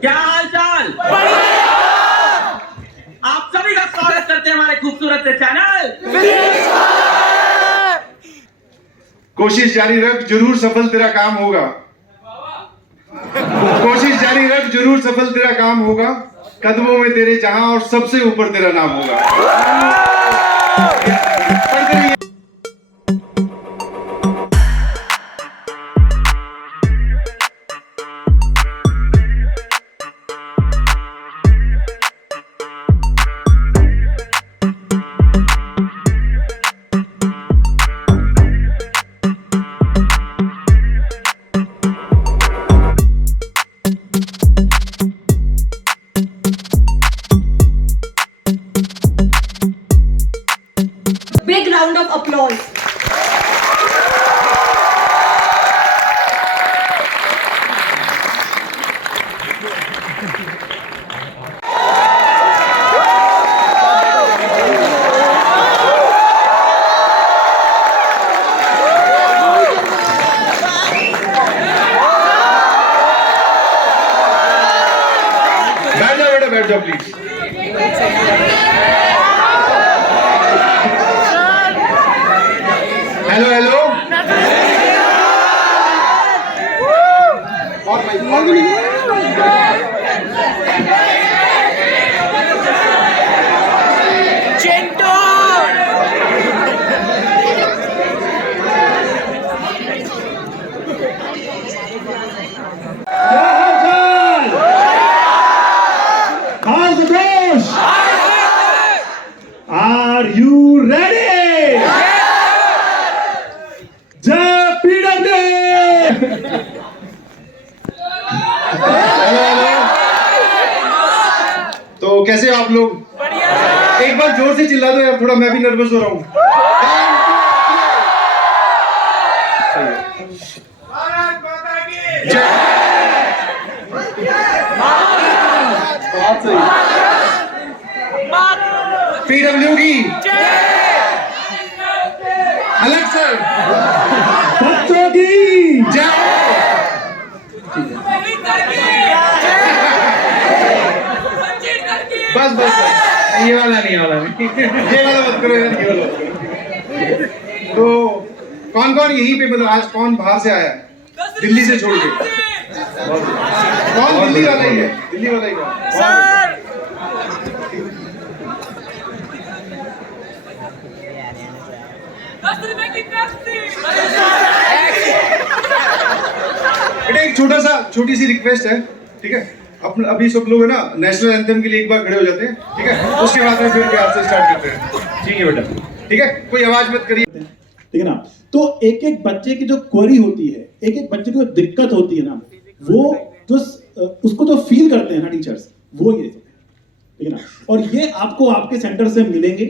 क्या हाल चाल? आप सभी का स्वागत करते हैं हमारे खूबसूरत से चैनल। कोशिश जारी रख, जरूर सफल तेरा काम होगा। कोशिश जारी रख, जरूर सफल तेरा काम होगा। कदमों में तेरे जहां और सबसे ऊपर तेरा नाम होगा। पढ़ते रहिए। Big round of applause. बैठ जाओ बेटा, बैठ जाओ प्लीज। Hello hello. और भी नहीं। Are you ready? जय पीडब्ल्यू। तो कैसे हो आप लोग? एक बार जोर से चिल्ला दो यार, थोड़ा मैं भी नर्वस हो रहा हूँ। बहुत सही। पीडब्ल्यू की अलग सर, बच्चों की जय। बस बस बस, ये वाला नहीं, ये वाला नहीं, ये वाला मत करो यार, ये वाला मत करो। तो कौन कौन यहीं पे, मतलब आज कौन बाहर से आया है दिल्ली से छोड़ के? कौन दिल्ली वाला ही है? दिल्ली वाला ही कौन? बेटा एक छोटी सी रिक्वेस्ट है, ठीक है? अपना अभी सब लोग है ना नेशनल एंथम के लिए एक बार खड़े हो जाते हैं, ठीक है? उसके बाद में फिर प्यार से स्टार्ट करते हैं, ठीक है बेटा? ठीक है, कोई आवाज मत करिए, ठीक है ना। तो एक एक बच्चे की जो क्वेरी होती है, एक एक बच्चे की जो दिक्कत होती है ना, वो जो उसको जो फील करते हैं ना टीचर्स, वो ये सब है, ठीक है ना। और ये आपको आपके सेंटर से मिलेंगे,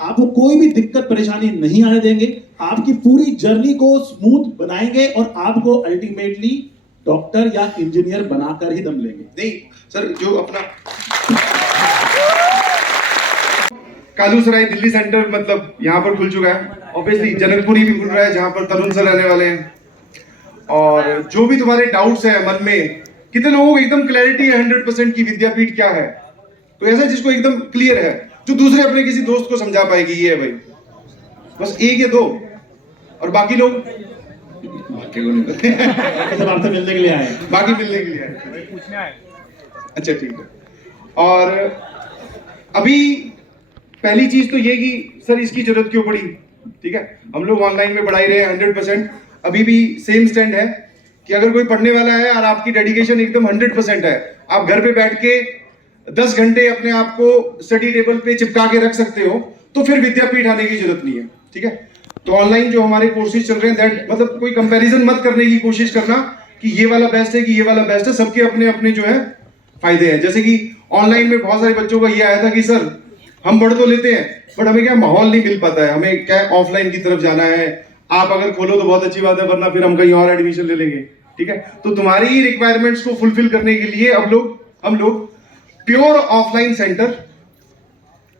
आपको कोई भी दिक्कत परेशानी नहीं आने देंगे, आपकी पूरी जर्नी को स्मूथ बनाएंगे और आपको अल्टीमेटली डॉक्टर या इंजीनियर बनाकर ही दम लेंगे। नहीं सर, जो अपना कालूसराय दिल्ली सेंटर मतलब यहाँ पर खुल चुका है, ऑब्वियसली जनकपुरी भी खुल रहा है जहाँ पर तरुण सर रहने वाले हैं। और जो भी तुम्हारे डाउट्स हैं मन में, कितने लोगों को एकदम क्लैरिटी है 100% की विद्यापीठ क्या है? तो ऐसा जिसको एकदम क्लियर है, जो दूसरे अपने किसी दोस्त को समझा पाएगी, ये है भाई, बस एक या दो, और बाकी लोग सब आपसे मिलने के लिए आए हैं। बाकी मिलने के लिए आए। अच्छा ठीक है। और अभी पहली चीज तो ये कि सर इसकी जरूरत क्यों पड़ी, ठीक है? हम लोग ऑनलाइन में पढ़ाई रहे हैं 100%, अभी भी सेम स्टैंड है कि अगर कोई पढ़ने वाला है और आपकी डेडिकेशन एकदम 100% है, आप घर पे बैठ के 10 घंटे अपने आप को स्टडी टेबल पे चिपका के रख सकते हो, तो फिर विद्यापीठ आने की जरूरत नहीं है, ठीक है? तो ऑनलाइन जो हमारे कोर्सेज चल रहे हैं, दैट मतलब कोई कंपैरिजन मत करने की कोशिश करना कि ये वाला बेस्ट है कि ये वाला बेस्ट है। सबके अपने अपने जो है फायदे हैं। जैसे कि ऑनलाइन में बहुत सारे बच्चों का ये आया था कि सर हम पढ़ तो लेते हैं बट हमें क्या माहौल नहीं मिल पाता है, हमें क्या ऑफलाइन की तरफ जाना है। आप अगर खोलो तो बहुत अच्छी बात है, वरना फिर हम कहीं और एडमिशन ले लेंगे, ठीक है? तो तुम्हारी ही रिक्वायरमेंट्स को फुलफिल करने के लिए हम लोग प्योर ऑफलाइन सेंटर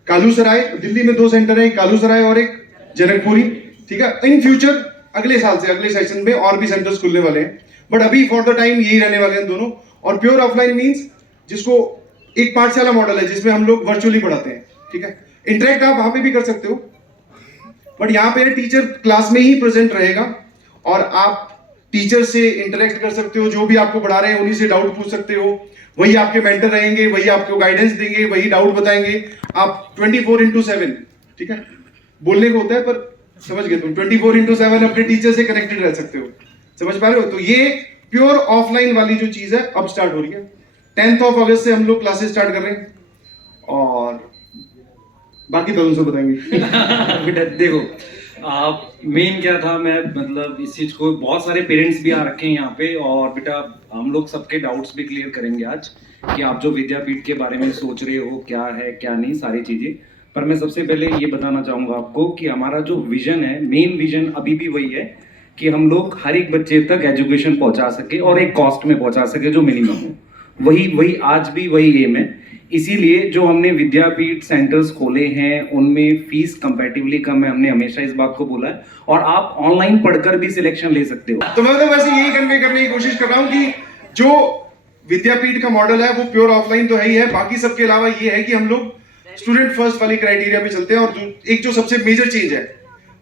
कालूसराय, दिल्ली में 2 सेंटर है, कालूसराय और एक जनकपुरी, ठीक है? इन फ्यूचर अगले साल से अगले सेशन में और भी सेंटर्स खुलने वाले हैं, बट अभी फॉर द टाइम यही रहने वाले हैं दोनों। और प्योर ऑफलाइन मींस जिसको एक पाठशाला मॉडल है जिसमें हम लोग वर्चुअली पढ़ाते हैं, ठीक है। इंटरेक्ट आप वहां पे भी कर सकते हो, बट यहाँ पे टीचर क्लास में ही प्रेजेंट रहेगा और आप टीचर से इंटरेक्ट कर सकते हो, जो भी आपको पढ़ा रहे हैं उन्हीं से डाउट पूछ सकते हो, वही आपके मेंटर रहेंगे, वही आपको गाइडेंस देंगे, वही डाउट बताएंगे। आप 24/7, ठीक है, बोलने को होता है पर समझ गए तुम, 24/7 अपने टीचर से कनेक्टेड रह सकते हो, समझ पा रहे हो। तो ये प्योर ऑफलाइन वाली जो चीज है अब स्टार्ट हो रही है। 10 अगस्त से हम लोग क्लासेस स्टार्ट कर रहे हैं और बाकी तो उनसे बताएंगे। बेटा देखो, आप मेन क्या था, मैं मतलब इस चीज को, बहुत सारे पेरेंट्स भी आ रखे हैं यहाँ पे, और बेटा हम लोग सबके डाउट्स भी क्लियर करेंगे आज कि आप जो विद्यापीठ के बारे में सोच रहे हो क्या है क्या नहीं, सारी चीजें। पर मैं सबसे पहले ये बताना चाहूंगा आपको कि हमारा जो विजन है, मेन विजन अभी भी वही है कि हम लोग हर एक बच्चे तक एजुकेशन पहुंचा सके और एक कॉस्ट में पहुंचा सके जो मिनिमम हो। वही आज भी वही एम है। इसीलिए जो हमने विद्यापीठ सेंटर्स खोले हैं उनमें फीस कंपैरेटिवली कम है, हमने हमेशा इस बात को बोला है, और आप ऑनलाइन पढ़कर भी सिलेक्शन ले सकते हो। तो मैं तो वैसे यही कन्वे करने की कोशिश कर रहा हूँ कि जो विद्यापीठ का मॉडल है वो प्योर ऑफलाइन तो है ही है, बाकी सबके अलावा ये है कि हम लोग स्टूडेंट फर्स्ट वाली क्राइटेरिया पे चलते हैं। और एक जो सबसे मेजर चीज है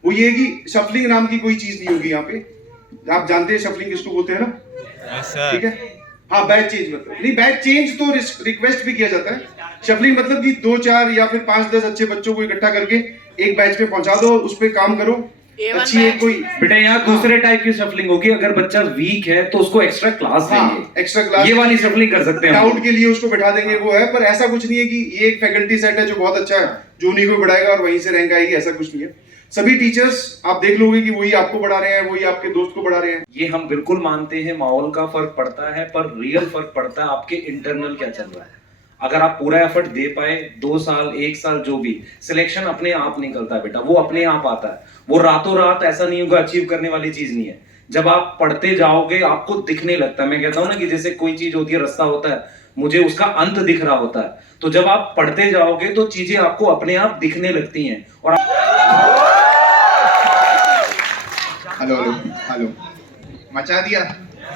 वो ये है कि शफलिंग नाम की कोई चीज नहीं होगी यहाँ पे। आप जानते हैं शफलिंग किसको बोलते हैं ना, ठीक है। हाँ, बैच चेंज मतलब नहीं, बैच चेंज तो रिक्वेस्ट भी किया जाता है। शफलिंग मतलब कि 2, 4 या फिर 5, 10 अच्छे बच्चों को इकट्ठा करके एक बैच पे पहुंचा दो, उस पे काम करो। अच्छी है कोई बेटा, यहाँ दूसरे टाइप की शफलिंग होगी। अगर बच्चा वीक है तो उसको एक्स्ट्रा क्लास देंगे, एक्स्ट्रा क्लास, ये वाली शफलिंग कर सकते हैं, डाउट के लिए उसको बैठा देंगे, वो है। पर ऐसा कुछ नहीं है कि ये एक फैकल्टी सेट है जो बहुत अच्छा है, जो उन्हीं को बढ़ाएगा और वहीं से रैंक आएगी, ऐसा कुछ नहीं है। सभी टीचर्स आप देख लोगे कि वही आपको पढ़ा रहे हैं, वही आपके दोस्त को पढ़ा रहे हैं। ये हम बिल्कुल मानते हैं, माहौल का फर्क पड़ता है, पर रियल फर्क पड़ता है आपके इंटरनल क्या चल रहा है। अगर आप पूरा एफर्ट दे पाए, 2 साल 1 साल जो भी, सिलेक्शन अपने आप निकलता है बेटा, वो अपने आप आता है। वो रातों रात ऐसा नहीं होगा, अचीव करने वाली चीज नहीं है। जब आप पढ़ते जाओगे आपको दिखने लगता है। मैं कहता हूं ना कि जैसे कोई चीज होती है, रास्ता होता है, मुझे उसका अंत दिख रहा होता है। तो जब आप पढ़ते जाओगे तो चीजें आपको अपने आप दिखने लगती हैं। और हेलो हेलो हेलो, मचा दिया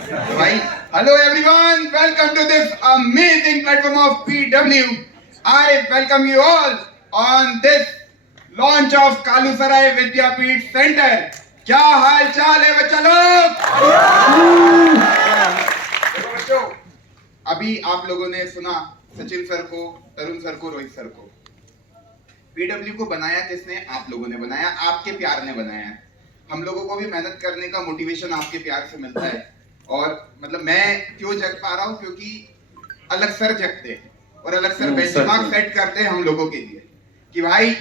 भाई। Hello everyone, welcome to this amazing platform of PW। I welcome you all on this launch of Kalusarai Vidyapeeth centre. क्या हाल चाल है बच्चा लोग? देखो बच्चों, अभी आप लोगों ने सुना सचिन सर को, तरुण सर को, रोहित सर को। PW को बनाया किसने? आप लोगों ने बनाया, आपके प्यार ने बनाया। हम लोगों को भी मेहनत करने का मोटिवेशन आपके प्यार से मिलता है। और मतलब मैं क्यों जग पा रहा हूँ, क्योंकि अलग सर जगते हैं और अलग सर बेंचमार्क सेट करते हैं हम लोगों के लिए कि भाई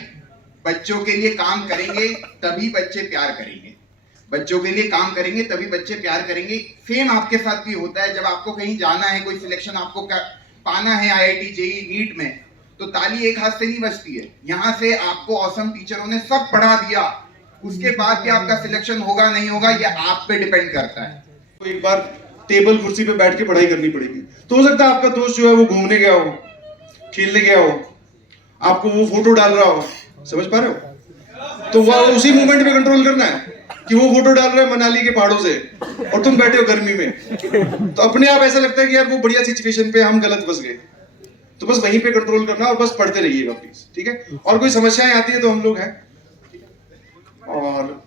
बच्चों के लिए काम करेंगे तभी बच्चे प्यार करेंगे, बच्चों के लिए काम करेंगे तभी बच्चे प्यार करेंगे। सेम आपके साथ भी होता है। जब आपको कहीं जाना है, कोई सिलेक्शन आपको पाना है IIT JEE नीट में, तो ताली एक हाथ से नहीं बजती है। यहाँ से आपको ऑसम टीचरों ने सब पढ़ा दिया, उसके बाद भी आपका सिलेक्शन होगा नहीं होगा ये आप पे डिपेंड करता है। तो एक बार टेबल कुर्सी पे बैठ के पढ़ाई करनी पड़ेगी। तो हो सकता है आपका दोस्त जो है वो घूमने गया हो, खेलने गया हो, आपको वो फोटो डाल रहा हो, समझ पा रहे हो? तो वह उसी मोमेंट पे कंट्रोल करना है कि वो फोटो डाल रहा है मनाली के पहाड़ों से और तुम बैठे हो गर्मी में। तो अपने आप ऐसा लगता है कि यार वो बढ़िया सिचुएशन पे हम गलत फंस गए। तो बस वहीं पे कंट्रोल करना और बस पढ़ते रहिएगा प्लीज, ठीक है। और कोई समस्याएं आती है तो हम लोग हैं। और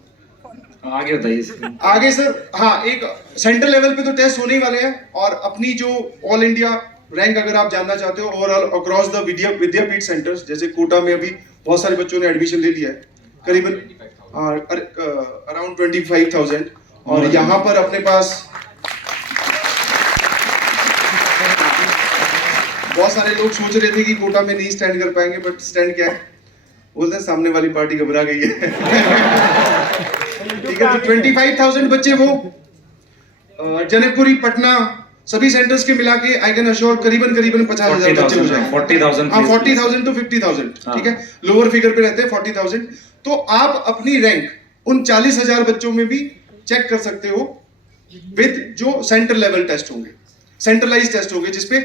आगे बताइए। आगे सर, हाँ, एक सेंट्रल लेवल पे तो टेस्ट होने ही वाले हैं और अपनी जो ऑल इंडिया रैंक अगर आप जानना चाहते हो overall across the Vidyapeeth centers, जैसे कोटा में अभी बहुत सारे बच्चों ने एडमिशन ले लिया है, करीबन अराउंड 25,000। और यहाँ पर अपने पास बहुत सारे लोग सोच रहे थे कि कोटा में नहीं स्टैंड कर पाएंगे, बट स्टैंड क्या है, बोलते हैं सामने वाली पार्टी घबरा गई है। ठीक है, तो 25,000 बच्चे वो जनकपुरी, पटना, सभी सेंटर्स के मिला के आई कैन अश्योर करीबन 50,000 बच्चे हो जाएंगे। 40,000 हाँ, 40,000 to 50,000, ठीक है, लोअर फिगर पे रहते हैं 40,000। तो आप अपनी रैंक उन 40,000 बच्चों में भी चेक कर सकते हो विद जो सेंटर लेवल टेस्ट होंगे, सेंट्रलाइज टेस्ट होंगे, जिसपे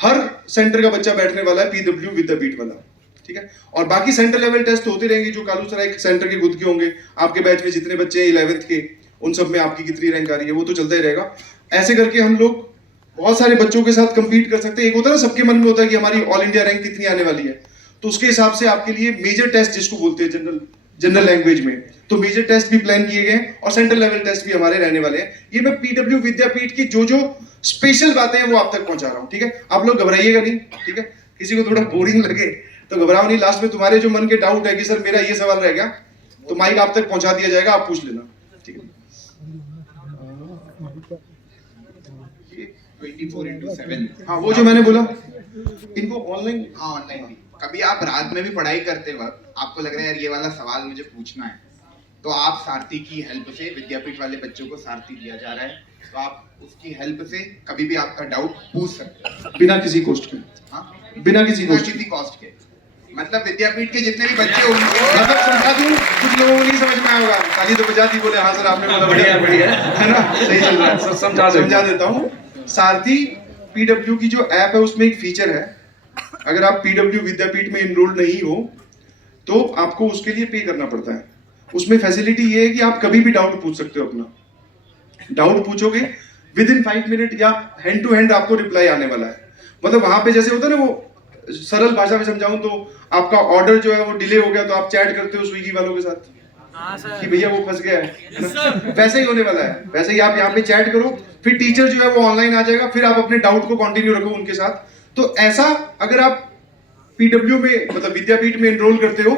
हर सेंटर का बच्चा बैठने वाला है, PW विद्यापीठ वाला, ठीक है। और बाकी सेंटर लेवल टेस्ट होते रहेंगे जो कालूसराय सेंटर के खुद के होंगे। आपके बैच में जितने बच्चे हैं 11th के, उन सब में आपकी कितनी रैंक आ रही है वो तो चलता ही रहेगा। ऐसे करके हम लोग बहुत सारे बच्चों के साथ compete कर सकते हैं। एक होता है ना, सबके मन में होता है कि हमारी ऑल इंडिया रैंक कितनी आने वाली है, तो उसके हिसाब से आपके लिए मेजर टेस्ट, जिसको बोलते हैं जनरल लैंग्वेज में, तो मेजर टेस्ट भी प्लान किए गए हैं और सेंट्रल लेवल टेस्ट भी हमारे रहने वाले हैं। ये मैं पीडब्ल्यू विद्यापीठ की जो जो स्पेशल बातें हैं वो आप तक पहुंचा रहा हूँ, ठीक है? आप लोग घबराइएगा नहीं, ठीक है? किसी को थोड़ा बोरिंग लगे तो घबराओ नहीं। लास्ट में तुम्हारे जो मन के डाउट है कि सर मेरा ये सवाल रह गया, तो माइक आप तक पहुंचा दिया जाएगा, आप पूछ लेना, ठीक है? 24/7। हाँ, वो जो मैंने बोला इनको ऑनलाइन, हाँ ऑनलाइन भी। कभी आप रात में भी पढ़ाई करते वक्त आपको लग रहा है यार ये वाला सवाल मुझे पूछना है, तो आप सारथी की हेल्प से, विद्यापीठ वाले बच्चों को सारथी दिया जा रहा है, तो आप उसकी हेल्प से कभी भी आपका डाउट पूछ सकते हैं बिना किसी कॉस्ट के। हाँ, बिना किसी कॉस्ट के। मतलब विद्यापीठ के जितने भी बच्चे होंगे, मतलब समझा दूं, कुछ लोगों को नहीं समझ में आया होगा, ताली तो बजा दी, बोले हाँ सर आपने बोला, बढ़िया बढ़िया है ना, सही चल रहा है सर, समझा देता हूँ। सारथी पीडब्ल्यू की जो ऐप है उसमें एक फीचर है, अगर आप पीडब्ल्यू विद्यापीठ में इनरोल्ड नहीं हो तो आपको उसके लिए पे करना पड़ता है। उसमें फैसिलिटी ये है कि आप कभी भी डाउट पूछ सकते हो, अपना डाउट पूछोगे विद इन 5 मिनट या हैंड टू हैंड आपको रिप्लाई आने वाला है। मतलब वहां पे जैसे होता है ना, वो सरल भाषा में समझाऊं तो आपका ऑर्डर जो है वो डिले हो गया तो आप चैट करते हो स्विगी वालों के साथ कि भैया वो फंस गया है, वैसे ही होने वाला है। वैसे ही आप यहाँ पे चैट करो, फिर टीचर जो है वो ऑनलाइन आ जाएगा, फिर आप अपने डाउट को कंटिन्यू रखो उनके साथ। तो ऐसा अगर आप पीडब्ल्यू में, मतलब विद्यापीठ में एनरोल करते हो,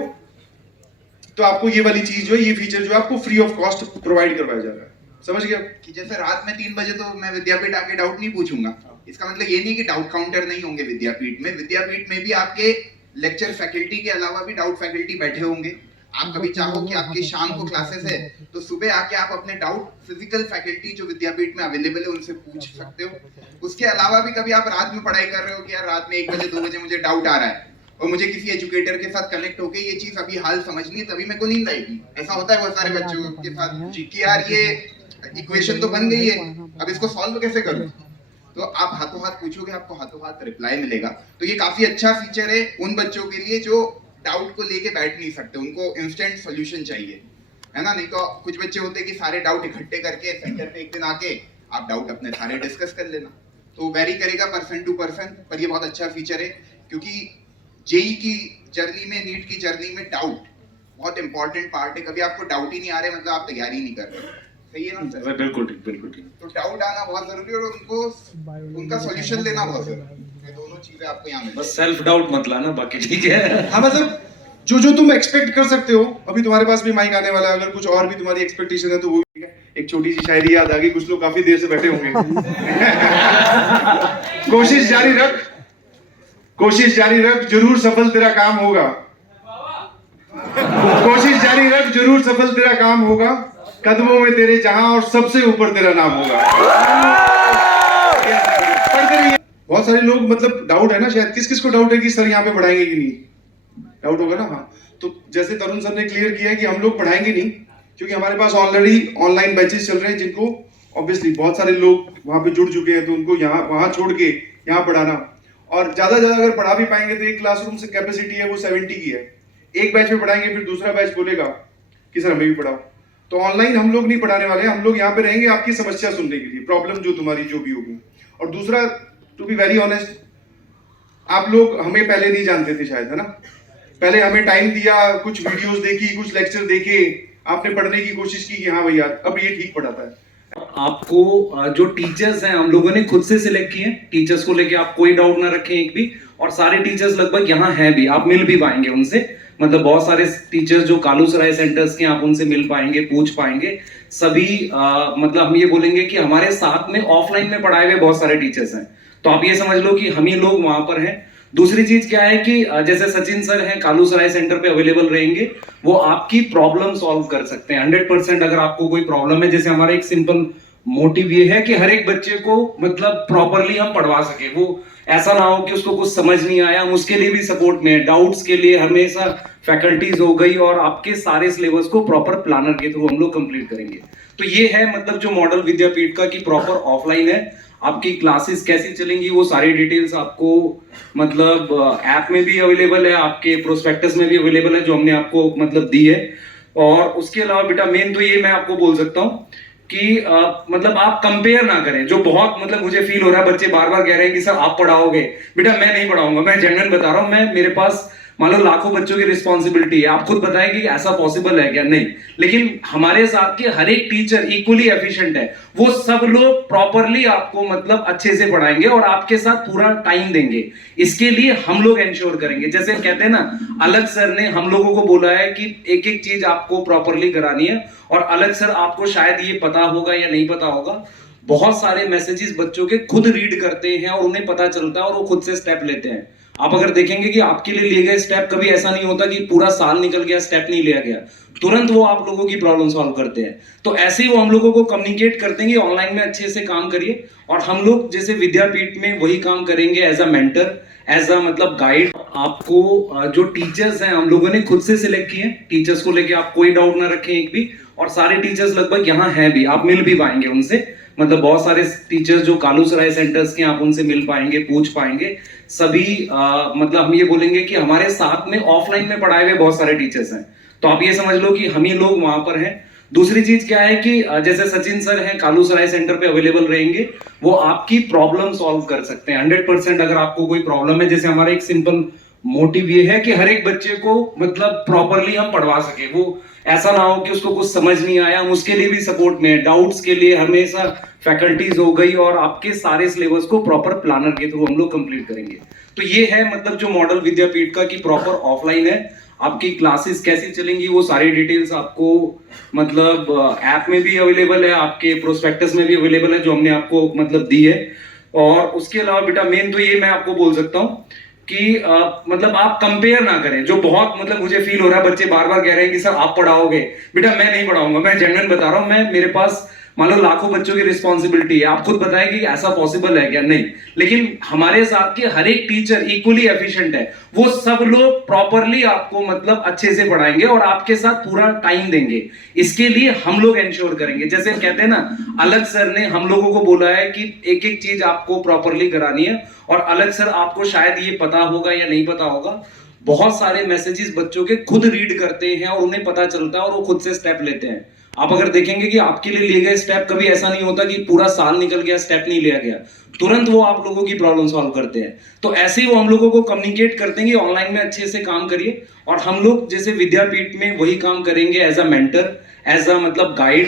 तो आपको ये वाली चीज जो है, ये फीचर जो है आपको फ्री ऑफ कॉस्ट प्रोवाइड करवाया जा रहा है। समझ गया? कि जैसे रात में 3 बजे तो मैं विद्यापीठ आके डाउट नहीं पूछूंगा, इसका मतलब ये नहीं कि डाउट काउंटर नहीं होंगे विद्यापीठ में। विद्यापीठ में भी आपके लेक्चर फैकल्टी के अलावा भी डाउट फैकल्टी बैठे होंगे। आप कभी चाहो कि आपकी शाम को क्लासेस है तो सुबह आके आप अपने डाउट फिजिकल फैकल्टी जो विद्यापीठ में अवेलेबल है उनसे पूछ सकते हो। उसके अलावा भी कभी आप रात में पढ़ाई कर रहे हो कि यार रात में 1 बजे 2 बजे मुझे डाउट आ रहा है और मुझे किसी एजुकेटर के साथ कनेक्ट होके ये चीज अभी हाल समझनी है, तभी मेरे को नींद आएगी। ऐसा होता है बहुत सारे बच्चों के साथ कि यार ये इक्वेशन तो बन गई है, अब इसको सॉल्व कैसे करूं? तो आप हाथों हाथ पूछोगे, आपको हाथों हाथ रिप्लाई मिलेगा। तो ये काफी अच्छा फीचर है उन बच्चों के लिए जो डाउट को लेके बैठ नहीं सकते, उनको इंस्टेंट सॉल्यूशन चाहिए, है ना। नहीं तो कुछ बच्चे होते हैं कि सारे डाउट इकट्ठे करके सेंटर पे एक दिन आके आप डाउट अपने सारे डिस्कस कर लेना। तो वेरी करेगा पर्सन टू पर्सन, पर ये बहुत अच्छा फीचर है क्योंकि जेई की जर्नी में, नीट की जर्नी में डाउट बहुत इंपॉर्टेंट पार्ट है। कभी आपको डाउट ही नहीं आ रहे मतलब आप तैयारी नहीं कर रहे। सही है ना सर? बिल्कुल ठीक, बिल्कुल ठीक। तो डाउट आना बहुत जरूरी है और उनको उनका सॉल्यूशन लेना बहुत जरूरी है। ये दोनों चीजें आपको यहाँ मिल बस सेल्फ डाउट मत लाना, बाकी ठीक है। हाँ, मतलब जो जो तुम एक्सपेक्ट कर सकते हो, अभी तुम्हारे पास भी माइक आने वाला है, अगर कुछ और भी तुम्हारी एक्सपेक्टेशन है तो वो भी है। एक छोटी सी शायरी याद आ गई, कुछ लोग काफी देर से बैठे होंगे। कोशिश जारी रख, कोशिश जारी रख, जरूर सफल तेरा काम होगा। कोशिश जारी रख, जरूर सफल तेरा काम होगा, कदमों में तेरे जहां और सबसे ऊपर तेरा नाम होगा। बहुत सारे लोग, मतलब डाउट है ना शायद, किस किस को डाउट है कि सर यहाँ पे पढ़ाएंगे कि नहीं? डाउट होगा ना? हाँ, तो जैसे तरुण सर ने क्लियर किया है कि हम लोग पढ़ाएंगे नहीं, क्योंकि हमारे पास ऑलरेडी ऑनलाइन बैचेस चल रहे हैं, जिनको ऑब्वियसली बहुत सारे लोग वहां पे जुड़ चुके हैं, तो उनको यहाँ वहां छोड़ के यहाँ पढ़ाना, और ज्यादा ज्यादा अगर पढ़ा भी पाएंगे तो एक क्लासरूम से कैपेसिटी है वो 70 की है। एक बैच में पढ़ाएंगे, फिर दूसरा बैच बोलेगा कि सर हमें भी पढ़ाओ। तो ऑनलाइन हम लोग नहीं पढ़ाने वाले हैं, हम लोग यहाँ पे रहेंगे आपकी समस्या सुनने के लिए, प्रॉब्लम जो तुम्हारी जो भी होगी। और दूसरा, टू बी वेरी ऑनेस्ट, आप लोग हमें पहले नहीं जानते थे शायद, है ना? पहले हमें टाइम दिया, कुछ वीडियोस देखी, कुछ लेक्चर देखे, आपने पढ़ने की कोशिश की कि हाँ भैया अब ये ठीक पढ़ाता है। आपको जो टीचर्स हैं हम लोगों ने खुद से सिलेक्ट किए हैं। टीचर्स को लेके आप कोई डाउट ना रखें एक भी, और सारे टीचर्स लगभग यहाँ हैं भी, आप मिल भी पाएंगे उनसे। मतलब बहुत सारे टीचर्स जो कालूसराय सेंटर्स के, आप उनसे मिल पाएंगे, पूछ पाएंगे। सभी मतलब हम ये बोलेंगे कि हमारे साथ में ऑफलाइन में पढ़ाए हुए बहुत सारे टीचर्स हैं, तो आप ये समझ लो कि हम ही लोग वहां पर हैं। दूसरी चीज क्या है कि जैसे सचिन सर हैं कालूसराय सेंटर पे अवेलेबल रहेंगे, वो आपकी प्रॉब्लम सॉल्व कर सकते हैं 100%। अगर आपको कोई प्रॉब्लम है, जैसे हमारा एक सिंपल मोटिव ये है कि हर एक बच्चे को मतलब प्रॉपरली हम पढ़वा सके, वो ऐसा ना हो कि उसको कुछ समझ नहीं आया, हम उसके लिए भी सपोर्ट में, डाउट्स के लिए हमेशा फैकल्टीज हो गई, और आपके सारे सिलेबस को प्रॉपर प्लानर के थ्रू हम लोग कंप्लीट करेंगे। तो ये है मतलब जो मॉडल विद्यापीठ का कि प्रॉपर ऑफलाइन है। आपकी क्लासेस कैसी चलेंगी वो सारी डिटेल्स आपको मतलब ऐप में भी अवेलेबल है, आपके प्रोस्पेक्टस में भी अवेलेबल है जो हमने आपको मतलब दी है। और उसके अलावा बेटा मेन तो ये मैं आपको बोल सकता हूँ कि मतलब आप कंपेयर ना करें, जो बहुत मतलब मुझे फील हो रहा है, बच्चे बार बार कह रहे हैं कि सर आप पढ़ाओगे। बेटा मैं नहीं पढ़ाऊंगा, मैं जेन्युइन बता रहा हूं। मैं मेरे पास मान लो लाखों बच्चों की रिस्पॉन्सिबिलिटी है, आप खुद बताएं कि ऐसा पॉसिबल है क्या? नहीं। लेकिन हमारे साथ के हर एक टीचर इक्वली एफिशिएंट है, वो सब लोग प्रॉपरली आपको मतलब अच्छे से पढ़ाएंगे और आपके साथ पूरा टाइम देंगे। इसके लिए हम लोग इंश्योर करेंगे। जैसे कहते हैं ना, अलग सर ने हम लोगों को बोला है कि एक एक चीज आपको प्रॉपरली करानी है, और अलग सर आपको शायद ये पता होगा या नहीं पता होगा, बहुत सारे मैसेजेस बच्चों के खुद रीड करते हैं और उन्हें पता चलता है और वो खुद से स्टेप लेते हैं। आप अगर देखेंगे कि आपके लिए लिए गए स्टेप, कभी ऐसा नहीं होता कि पूरा साल निकल गया स्टेप नहीं लिया गया, तुरंत वो आप लोगों की प्रॉब्लम सॉल्व करते हैं। तो ऐसे ही वो हम लोगों को कम्युनिकेट करते हैं कि ऑनलाइन में अच्छे से काम करिए, और हम लोग जैसे विद्यापीठ में वही काम करेंगे as a mentor, as a मतलब गाइड। आपको जो टीचर्स हैं हम लोगों ने खुद से सिलेक्ट किए। टीचर्स को लेके आप कोई डाउट ना रखें एक भी, और सारे टीचर्स लगभग यहाँ हैं भी, आप मिल भी पाएंगे उनसे। मतलब बहुत सारे टीचर्स जो कालूसराय सेंटर्स के, आप उनसे मिल पाएंगे, पूछ पाएंगे। सभी मतलब हम ये बोलेंगे कि हमारे साथ में ऑफलाइन में पढ़ाए हुए बहुत सारे टीचर्स हैं, तो आप ये समझ लो कि हम ही लोग वहां पर हैं। दूसरी चीज क्या है कि जैसे सचिन सर हैं कालूसराय सेंटर पे अवेलेबल रहेंगे, वो आपकी प्रॉब्लम सॉल्व कर सकते हैं 100%। अगर आपको कोई प्रॉब्लम है, जैसे हमारा एक सिंपल मोटिव ये है कि हर एक बच्चे को मतलब प्रॉपरली हम पढ़वा सके, वो ऐसा ना हो कि उसको कुछ समझ नहीं आया, हम उसके लिए भी सपोर्ट में है। डाउट्स के लिए हमेशा फैकल्टीज हो गई, और आपके सारे सिलेबस को प्रॉपर प्लानर के थ्रू हम लोग कंप्लीट करेंगे। तो ये है मतलब जो मॉडल विद्यापीठ का, कि प्रॉपर ऑफलाइन है। आपकी क्लासेस कैसी चलेंगी वो सारी डिटेल्स आपको मतलब ऐप में भी अवेलेबल है, आपके प्रोस्पेक्टस में भी अवेलेबल है, जो हमने आपको मतलब दी है। और उसके अलावा बेटा मेन तो ये मैं आपको बोल सकता हूँ कि मतलब आप कंपेयर ना करें, जो बहुत मतलब मुझे फील हो रहा है, बच्चे बार बार कह रहे हैं कि सर आप पढ़ाओगे। बेटा मैं नहीं पढ़ाऊंगा, मैं जेन्युइन बता रहा हूं। मैं मेरे पास मान लो लाखों बच्चों की रिस्पॉन्सिबिलिटी है, आप खुद बताएं कि ऐसा पॉसिबल है क्या? नहीं। लेकिन हमारे साथ के हर एक टीचर इक्वली एफिशिएंट है, वो सब लोग प्रॉपरली आपको मतलब अच्छे से पढ़ाएंगे और आपके साथ पूरा टाइम देंगे। इसके लिए हम लोग इंश्योर करेंगे। जैसे कहते हैं ना, अलग सर ने हम लोगों को बोला है कि एक एक चीज आपको प्रॉपरली करानी है, और अलग सर आपको शायद ये पता होगा या नहीं पता होगा, बहुत सारे मैसेजेस बच्चों के खुद रीड करते हैं और उन्हें पता चलता है और वो खुद से स्टेप लेते हैं। आप अगर देखेंगे कि आपके लिए लिए गए स्टेप, कभी ऐसा नहीं होता कि पूरा साल निकल गया स्टेप नहीं लिया गया, तुरंत वो आप लोगों की प्रॉब्लम सॉल्व करते हैं। तो ऐसे ही वो हम लोगों को कम्युनिकेट करते हैं कि ऑनलाइन में अच्छे से काम करिए, और हम लोग जैसे विद्यापीठ में वही काम करेंगे as a mentor, as a मतलब गाइड।